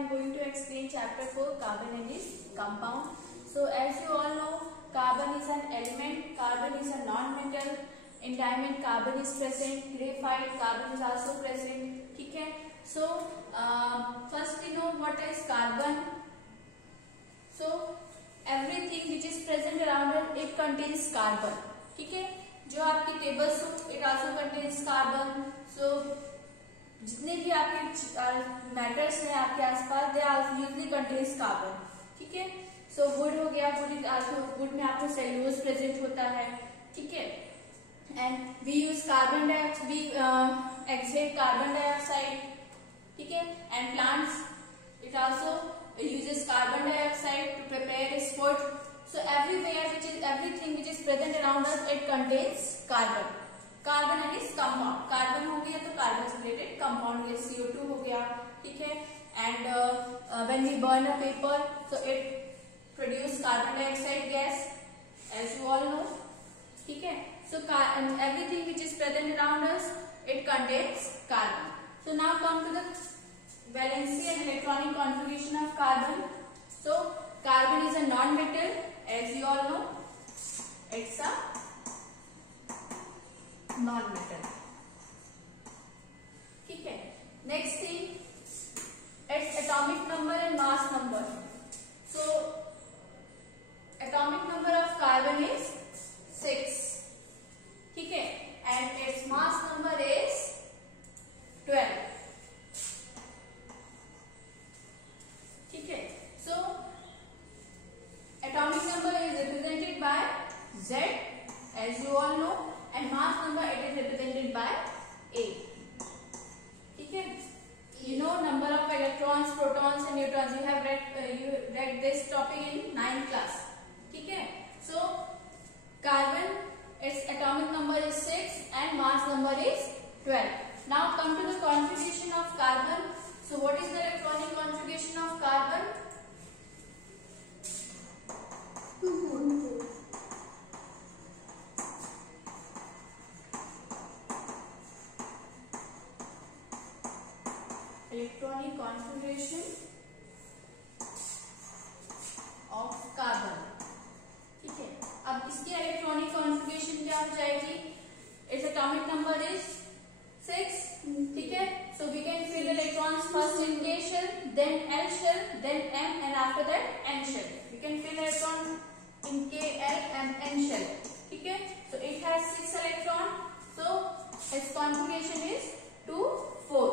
am going to explain chapter 4, carbon and its compound. So as you all know, carbon is an element, carbon is a non-metal. In diamond carbon is present, graphite carbon is also present. ठीक है. So first we know what is carbon. So everything which is present around it contains carbon. ठीक है. जो आपकी table soup it also contains carbon. So जितने भी आपके matters हैं आपके आसपास they are usually contains carbon. ठीक है. सो वुड हो गया, वुड में आपको सेल्यूलोज प्रेजेंट होता है. ठीक है. And we use carbon dioxide, we exhale carbon dioxide. ठीक है. And plants it also uses carbon dioxide to prepare its food. So everywhere everything which is present around us, it contains carbon. Carbon and its compound. Carbon हो गया तो carbon से related compound है, CO2 हो गया. ठीक है. And when we burn a paper, so it produce carbon dioxide gas, as you all know. ठीक है. So everything which is present around us, it contains carbon. So now come to the valency and electronic configuration of carbon. So carbon is a non-metal, as you all know. It's a non-metal. ठीक है. Next thing, its atomic number and mass number. So atomic number of carbon is 6. ठीक है. And its mass number is 12. ठीक है. So atomic number is represented by Z, as you all know, and mass number it is represented by A. ठीक है. You know number of electrons, protons and neutrons. You have read this topic in 9th class. ठीक है. So carbon, its atomic number is 6 and mass number is 12. Now come to the configuration of carbon. So what is the electronic configuration of carbon? 2.4. Electronic configuration of carbon. ठीक है. अब इसकी electronic configuration क्या हो जाएगी? Its atomic number is 6. ठीक है. So we can fill electrons first in K shell, then L shell, then M, and after that N shell. We can fill electrons in K, L, and N shell. ठीक है. So it has 6 electrons. So its configuration is 2, 4.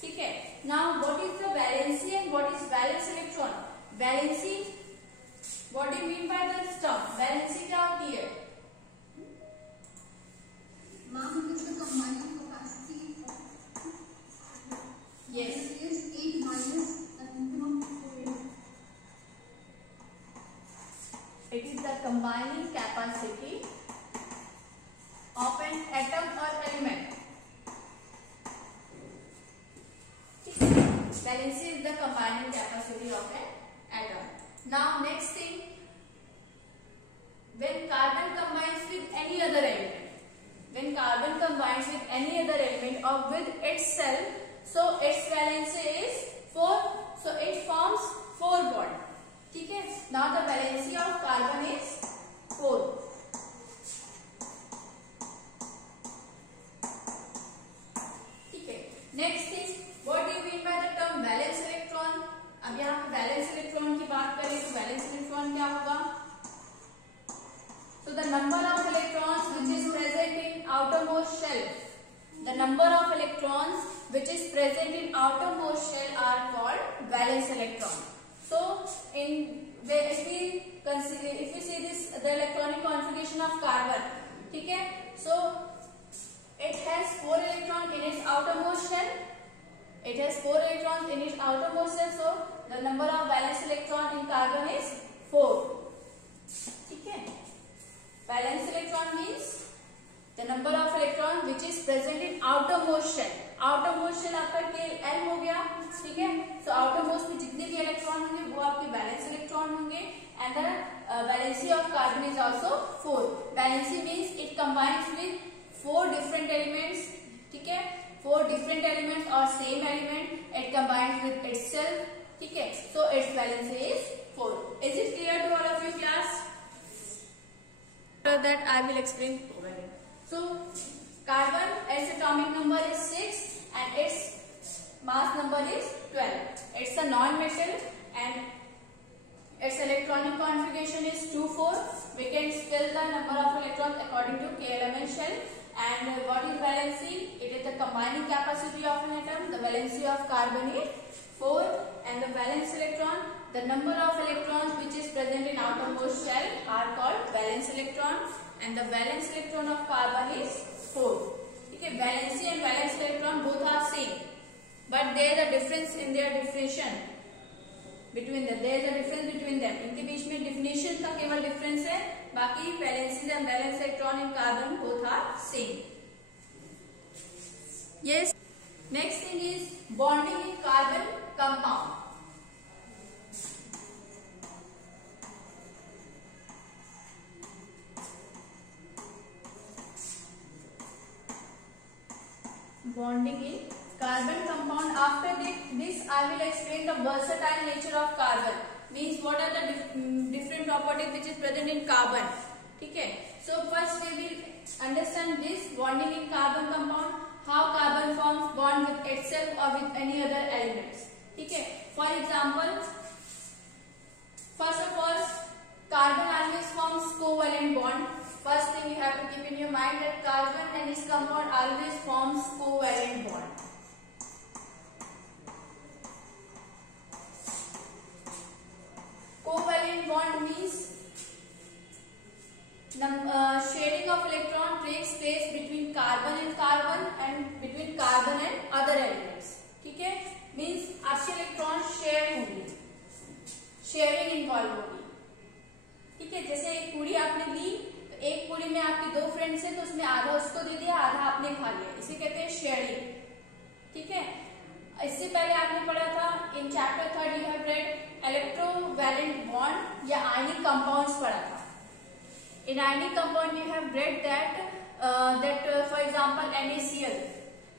ठीक है. Now what is the valency and what is valence electron? Valency, what do you mean by this term? Valency क्या होती है? Ma'am, it is the combining capacity of Yes. It is 8 minus It is the combining capacity of an atom or element. Valency is the combining capacity of an atom. Now next thing, when carbon combines with any other element. When carbon combines with any other element or with itself, so its valency is 4. So it forms 4 bond. ठीक है. Now the valency of carbon is 4. ठीक है. Next thing, what do you mean by the term valence electron? अब यहाँ पे valence electron की बात करें तो valence electron क्या होगा? So the number of electrons which is present in outermost shell. The number of electrons which is present in outermost shell are called valence electron. So if we see this, the electronic configuration of carbon. ठीक है. So it has 4 electrons in its outermost shell. It has 4 electrons in its outermost shell. So the number of valence electron in carbon is 4. ठीक है. Valence electron means the number of electron which is present in outermost shell. Outermost shell आपका L हो गया. ठीक है. So outermost में जितने भी इलेक्ट्रॉन होंगे वो आपके valence electron होंगे. And the valency of carbon is also 4. Valency means it combines with 4 different elements. ठीक है. 4 different elements or same element. It combines with itself, ठीक है. So its valency is 4. Is it clear to all of you class? After that I will explain covalent. So carbon, its atomic number is 6 and its mass number is 12. It's a non-metal and its electronic configuration is 2,4. We can spell the number of electrons according to K-element shell. And what is valency? It is the combining capacity of an atom. The valency of carbon is 4 and the valence electron, the number of electrons which is present in outermost shell are called valence electron and the valence electron of carbon is 4. Okay, valency and valence electron both are same, but there is a difference in their definition between them. There is a difference between them. इनके बीच में definition का केवल difference है, बाकी valency and valence electron in carbon both are same. Yes. Next thing is bonding in carbon compound. Bonding in carbon compound. After this I will explain the versatile nature of carbon. Means what are the different properties which is present in carbon. ठीक है. So first we will understand this bonding in carbon compound. How carbon forms bond with itself or with any other elements. ठीक है. For example, first of all, carbon always forms covalent bond. First thing you have to keep in your mind that carbon and its compound always forms covalent bond. Covalent bond means sharing of electron takes place between carbon and between carbon and other elements. ठीक है. Means आपके electron share होंगे, sharing involve होगी. ठीक है. जैसे एक पूरी आपने ली तो एक पूरी में आपके 2 फ्रेंड्स हैं तो उसमें आधा उसको दे दिया, आधा आपने खा लिया. इसे कहते हैं शेयरिंग. ठीक है. इससे पहले आपने पढ़ा था in chapter 3 you have read electrovalent bond या आयनिक कंपाउंड्स पढ़ा था. In ionic compound you have read that for example NaCl,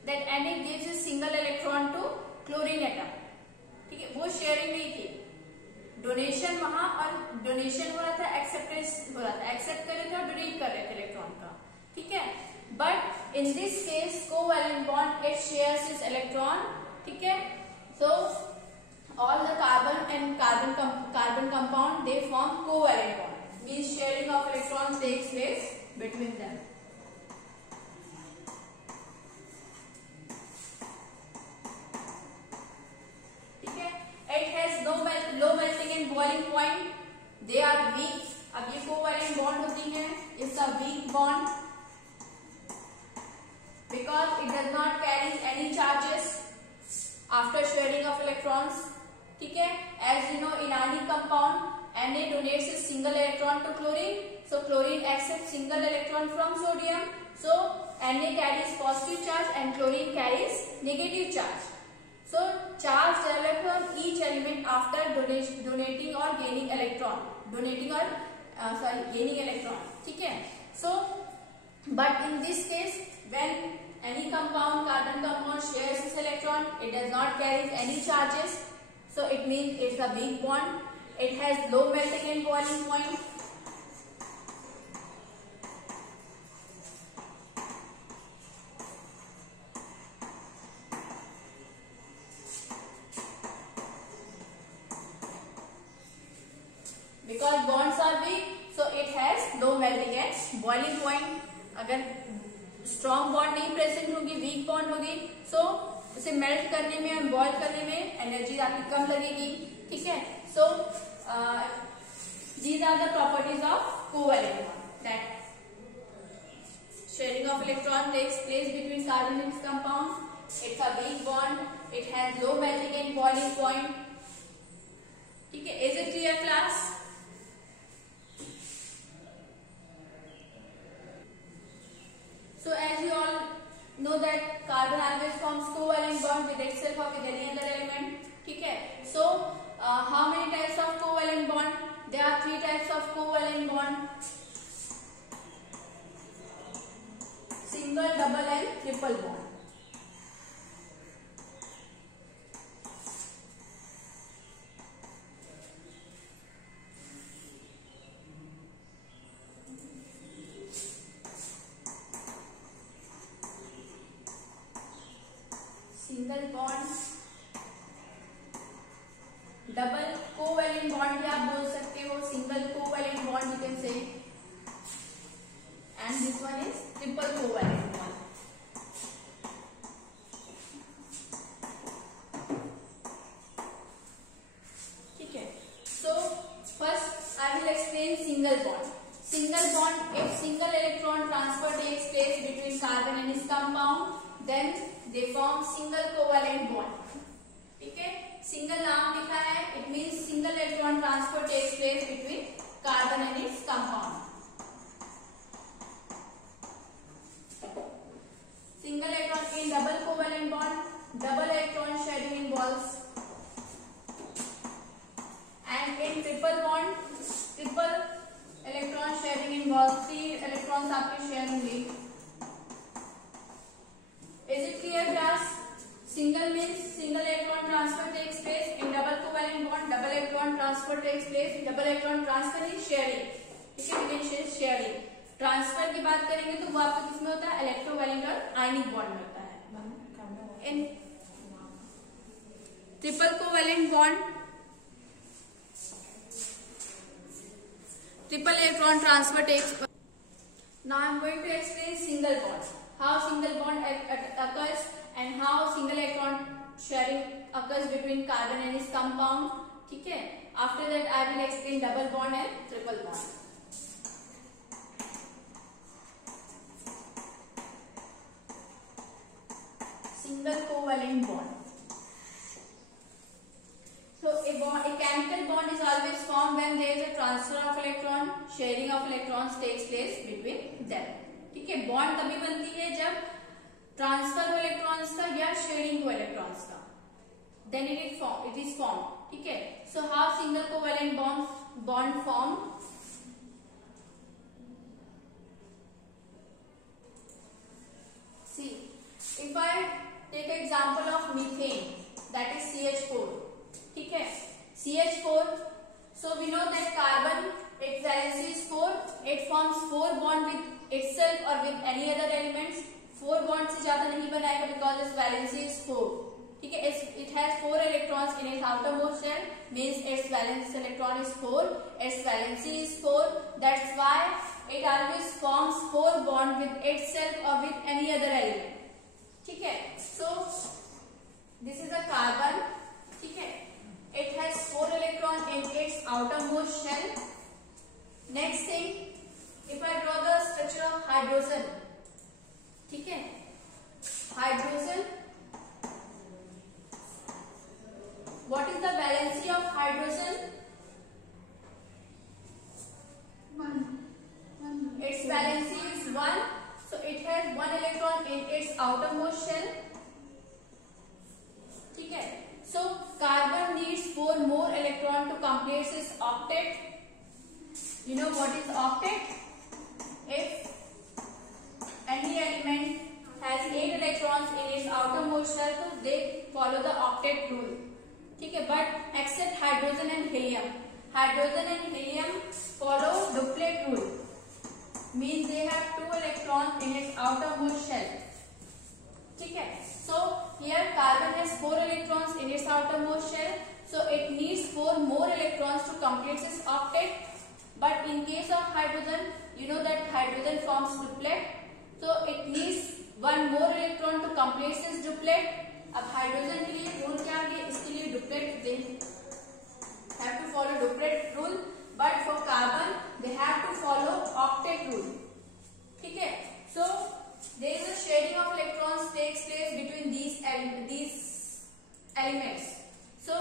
that Na gives a single electron to chlorine atom. ठीक है. वो शेयरिंग नहीं थी, डोनेशन वहां और डोनेशन हो रहा था, एक्सेप्टेंस हो रहा था, एक्सेप्ट कर रहे थे और डोनेट कर रहे थे इलेक्ट्रॉन का. ठीक है. But in this case covalent bond it shares it's electron. ठीक है. सो all the carbon and carbon compound they form covalent bond. Means sharing of electrons takes place between them. ठीक है. It has low melting and boiling point. They are weak. अब ये covalent bond होती है, it's a weak bond because it does not carry any charges after sharing of electrons. ठीक है. As you know in ionic compound Na donates a single electron to chlorine, so chlorine accepts single electron from sodium, so Na carries positive charge and chlorine carries negative charge. So charge developed from each element after donating or gaining electron, gaining electron. ठीक है. So but in this case when any compound, carbon compound shares its electron, it does not carry any charges, so it means it's a weak bond. It has low melting and boiling point. Because bonds are weak, so it has low melting and boiling point. अगर strong bond नहीं present होगी, weak bond होगी, so उसे melt करने में और boil करने में एनर्जी आपकी कम लगेगी. ठीक है. So these are the properties of covalent bond, that sharing of electron takes place between carbon and its compound. It's a weak bond. It has low melting and boiling point. ठीक है. Is it clear class? So as you all know that carbon always forms covalent bond with itself or with any other element. ठीक है. So how many types of covalent bond? There are 3 types of covalent bond: single, double and triple bond. Bond, double covalent bond भी आप बोल सकते हो, single covalent bond you can say, and this one is triple covalent bond. Single bond. Single bond, if single electron transfer takes place between carbon and its compound, then they form single covalent bond. ठीक है, single नाम लिखा है, it means single electron transfer takes place between carbon and its compound. Single electron in double covalent bond, double electron sharing involves, and in triple bond, triple electron sharing involve, 3 electrons आपके share होंगे. Is it clear class? Single means single electron transfer takes place in double covalent bond, double electron transfer takes place, double electron transfer is sharing. ठीक है, differentiate sharing. Transfer की बात करेंगे तो वो आपका किसमें होता है? इलेक्ट्रोवैलेंट और आयनिक बॉन्ड में होता है. In triple covalent bond, triple electron transfer takes. Now I am going to explain single bond, how single bond occurs and how single electron sharing occurs between carbon and its compound. ठीक है, after that I will explain double bond and triple bond. Single covalent bond. So a chemical bond is always formed when there is a transfer of electron, sharing of electrons takes place between them. ठीक है, bond तभी बनती है जब transfer हो electrons का या sharing हो इलेक्ट्रॉन्स का, then it is formed. ठीक है, so how single covalent bond form? See, if I take example of methane, that is CH4. ठीक है, CH4. So we know that carbon, its valency is 4. It forms 4 bond with itself or with any other elements. 4 bond से ज्यादा नहीं बनाएगा because its valency is 4. ठीक है, it has 4 electrons in its outermost shell, means its valence electron is 4. Its valency is 4. That's why it always forms 4 bond with itself or with any other element. ठीक है, so this is a carbon. ठीक है, it has 4 electrons in its outermost shell. Next thing, if I draw the structure of hydrogen, ठीक है, hydrogen, what is the valency of hydrogen? 1. Its valency is 1, so it has 1 electron in its outermost shell. ठीक है, so carbon needs 4 more electron to complete its octet. You know what is octet? If any element has 8 electrons in its outermost shell, so they follow the octet rule. ठीक है, but except hydrogen and helium. Hydrogen and helium follow duplet rule. Means they have 2 electrons in its outermost shell. ठीक है, so here carbon has 4 electrons in its outermost shell, so it needs 4 more electrons to complete its octet. But in case of hydrogen, you know that hydrogen forms duplet, so it needs 1 more electron to complete its duplet. अब hydrogen के लिए rule क्या है? इसके लिए duplet they have to follow duplet rule, but for carbon they have to follow octet rule. ठीक है, so there is a sharing of electrons takes place between these elements. So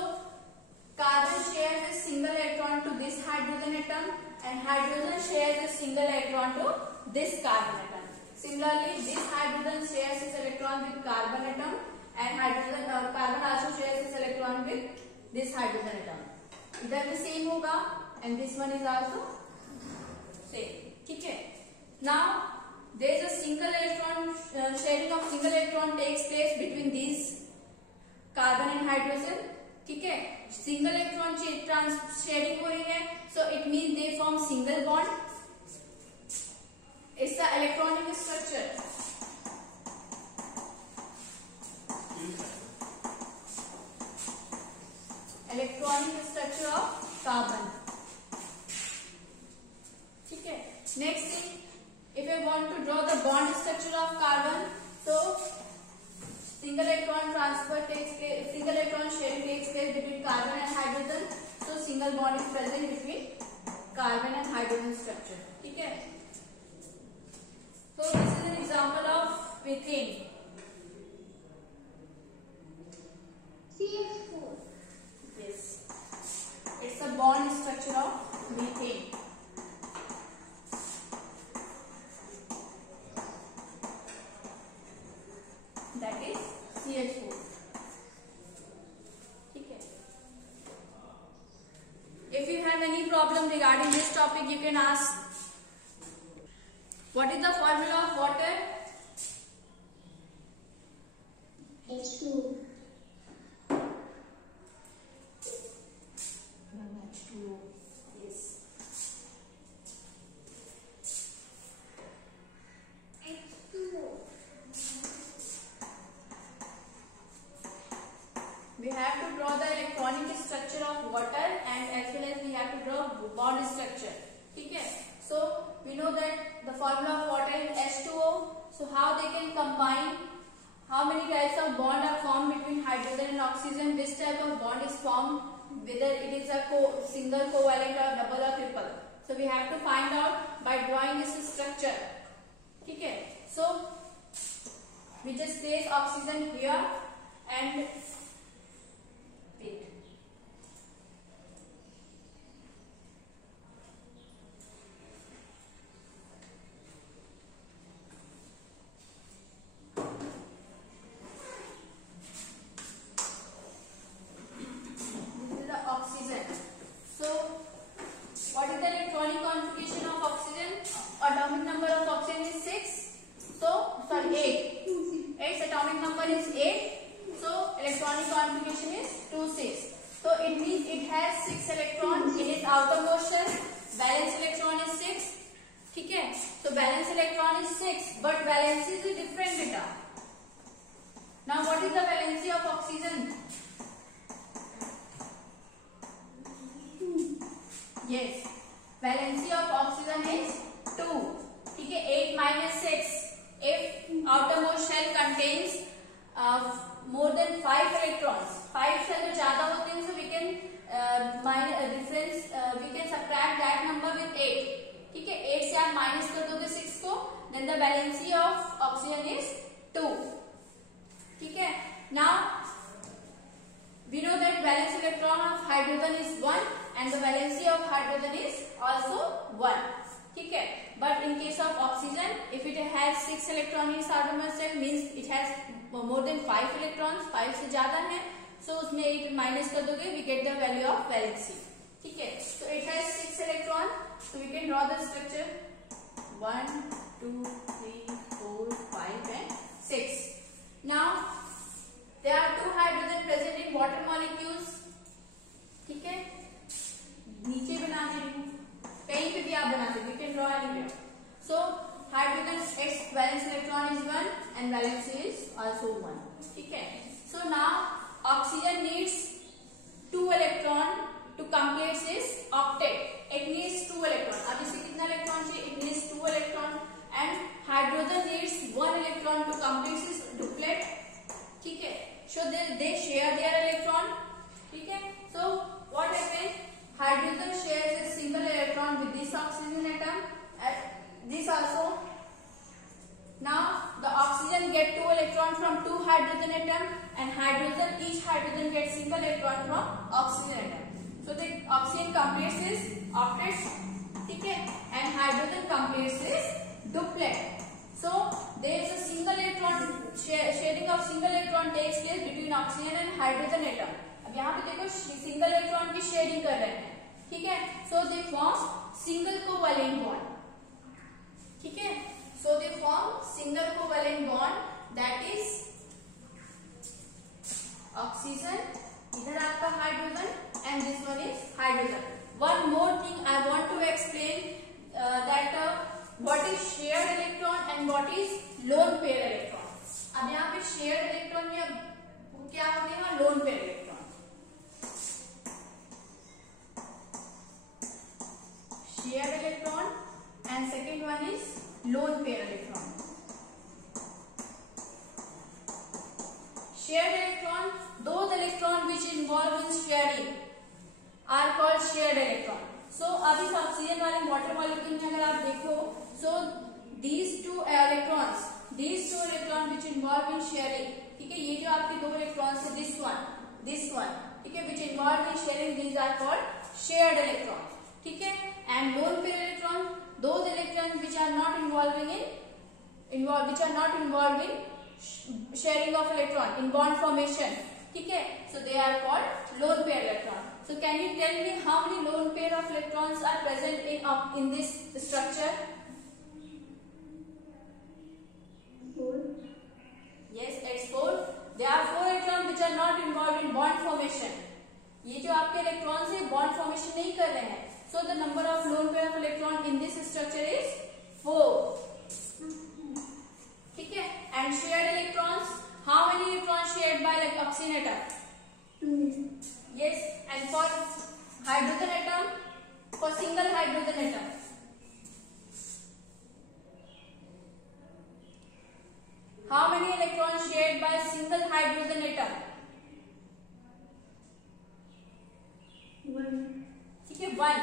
carbon shares a single electron to this hydrogen atom, and hydrogen shares a single electron to this carbon atom. Similarly, this hydrogen shares its electron with carbon atom, and carbon also shares its electron with this hydrogen atom. इधर भी same होगा, and this one is also same. ठीक है, now there is a single electron sharing of single electron takes place between these carbon and hydrogen. ठीक है, single electron sharing हो रही है, so it means they form single bond. It's the electronic structure. Electronic structure of carbon. ठीक है. Next thing, if you want to draw the bond structure of carbon, so single electron transfer takes place, single electron sharing takes place between carbon and hydrogen. So single bond is present between carbon and hydrogen structure. ठीक है. So this is an example of methane. CH4. Yes, it's a bond structure of methane. That is CH4. ठीक है. If you have any problem regarding this topic, you can ask. What is the formula of water? H2O. H2O. Yes. H2O. We have to draw the electronic structure of water and as well as we have to draw bond structure. ठीक है. So we know that the formula of water is H2O. So how they can combine? How many types of bond are formed between hydrogen and oxygen? Which type of bond is formed? Whether it is a single covalent or double or triple. So we have to find out by drawing this structure. ठीक है. So we just place oxygen here and wait. Atomic number of oxygen is 6. So, sorry, 8. Its atomic number is 8. So, electronic configuration is 2, 6. So, it means it has 6 electrons in its outermost shell. Valence electron is 6. ठीक है. So, valence electron is 6. But valency is different beta. Now, what is the valency of oxygen? Yes. Valency of oxygen is 2. ठीक है. 8 minus 6. If outermost shell contains more than 5 electrons, 5 shell जो ज्यादा होते हैं, so we can difference we can subtract that number with 8. ठीक है. 8 से आप माइनस कर दोगे 6 को, then the valency of oxygen is 2. ठीक है. Now we know that valence electron of hydrogen is 1 and the valency of hydrogen is also 1. ठीक है. But in case of oxygen, if it has 6 electrons in its outermost shell, means it has more than 5 electrons, 5 से ज्यादा है, so उसमें 8 minus कर दोगे, we get the value of valency. ठीक है. So it has 6 electrons, so we can draw the structure 1, 2, 3, 4, 5 and 6. Now there are 2 hydrogen present in water molecules. ठीक है. नीचे बना दे रही हूँ, कहीं पे भी आप बना सकते, you can draw anywhere. So hydrogen, its valence electron is 1 and valency is also 1. ठीक है. So now oxygen needs 2 electron to complete its octet. It needs 2 electron. अब इसे कितना इलेक्ट्रॉन चाहिए? It needs 2 electron and hydrogen needs 1 electron to complete its duplet. ठीक है. So they share their electron. ठीक है. So what happens? Hydrogen shares a single electron with this oxygen atom. This also. Now the oxygen get 2 electrons from 2 hydrogen atom and each hydrogen gets single electron from oxygen atom. So the oxygen completes its octet. ठीक है. And hydrogen completes its duplet. So there is a single electron sharing of single electron takes place between oxygen and hydrogen atom. अब यहाँ पे देखो single electron की sharing कर रहे हैं. ठीक है. So they form single covalent bond. ठीक है. So they form single covalent bond, that is oxygen, इधर आपका hydrogen and this one is hydrogen. One more thing I want to explain that what is shared electron and what is lone pair electron. अब यहाँ पे shared electron या क्या होने वाला lone pair electron. involve in sharing are called shared electron. So अब इस oxygen वाले वाटर मॉलिक्यूल में अगर आप देखो, so these two electrons which involve in sharing, ठीक है, ये जो आपके दो इलेक्ट्रॉन्स है, this one, ठीक है, which involve in sharing, these are called shared electrons, ठीक है. And lone pair electron, those electrons which are not involved in sharing of electron in bond formation, ठीक है, so they are called lone pair electron. So can you tell me how many lone pair of electrons are present in this structure? 4. Yes, it's 4. There are 4 electrons which are not involved in bond formation. ये जो आपके electrons है bond formation नहीं कर रहे हैं. So the number of lone pair of electron in this structure is 4. ठीक है. And shared electrons, how many electrons shared by like oxygen atom? 2. Yes. And for hydrogen atom, for single hydrogen atom, how many electrons shared by single hydrogen atom? 1. ठीक है, 1.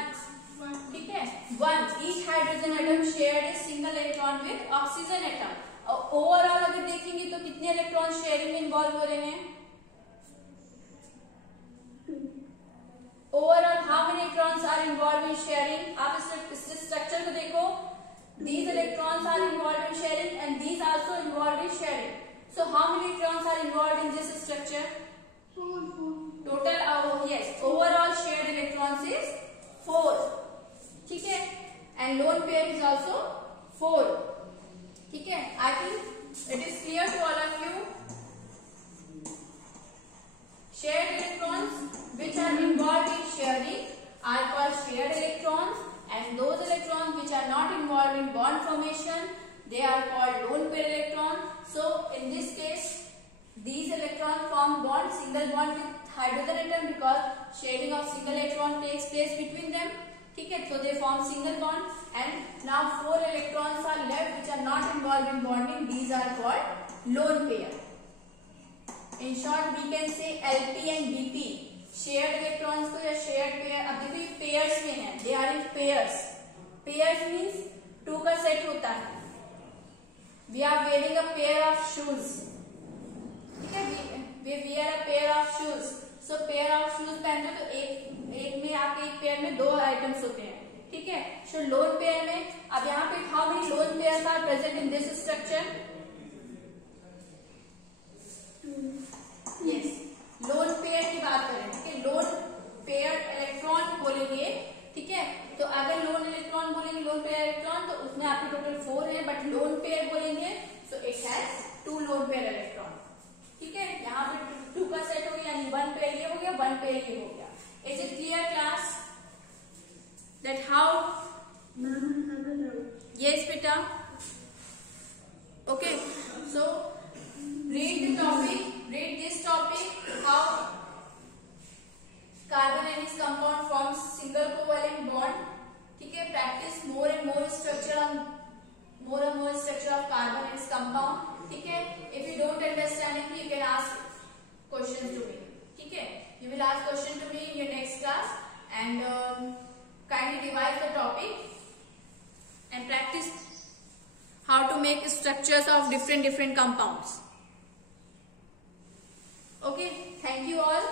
ठीक है, 1. Each hydrogen atom shared a single electron with oxygen atom. और overall अगर देखेंगे तो कितने electron sharing में इन्वॉल्व हो रहे हैं? Overall how many electrons are involve in sharing? आप इस स्ट्रक्चर को देखो, these electrons are involved in sharing and these also involved in sharing. So how many electrons are involved in this structure? 4. Total, yes, overall shared electrons is 4. ठीक है, and lone pair is also 4. ठीक है, I think it is clear to all of you. Shared electrons which are involved in sharing are called shared electrons, and those electrons which are not involved in bond formation, they are called lone pair electron. So in this case, these electrons form bond, single bond with hydrogen atom because sharing of single electron takes place between them. ठीक है, so they form single bond, and now 4 electrons are left which are not involved in bonding. These are called lone pair. In short, we can say LP and BP. Shared electrons को या shared pair, अब देखो ये pairs में है, they are in pairs. Pairs means 2 का set होता है. We are wearing a pair of shoes, ठीक है, we wear a pair of shoes. So pair of shoes पहनते तो एक में आपके एक पेयर में 2 आइटम्स होते हैं, ठीक है. सो लोन पेयर में अब यहाँ पे how many lone pairs are present in this structure? Yes, lone pair की बात करें, ठीक है, लोन पेयर इलेक्ट्रॉन बोलेंगे, ठीक है. तो अगर लोन इलेक्ट्रॉन बोलेंगे, लोन पेयर इलेक्ट्रॉन, तो उसमें आपके टोटल 4 है, बट लोन पेयर बोलेंगे तो it has 2 loan pair electron, ठीक है. यहाँ पे 2 का सेट हो गया, यानी 1 पेयर ये हो गया, 1 पेयर ये हो गया. Is it clear class that how? Yes बेटा. Okay, so read the topic, read this topic, how carbon and its compound forms single covalent bond, ठीक है. practice more and more structure of carbon and its compound, ठीक है. if you don't understand it, you can ask questions to me, ठीक है. you will ask question to me in your next class, and kindly revise the topic and practice how to make structures of different compounds. Okay, thank you all.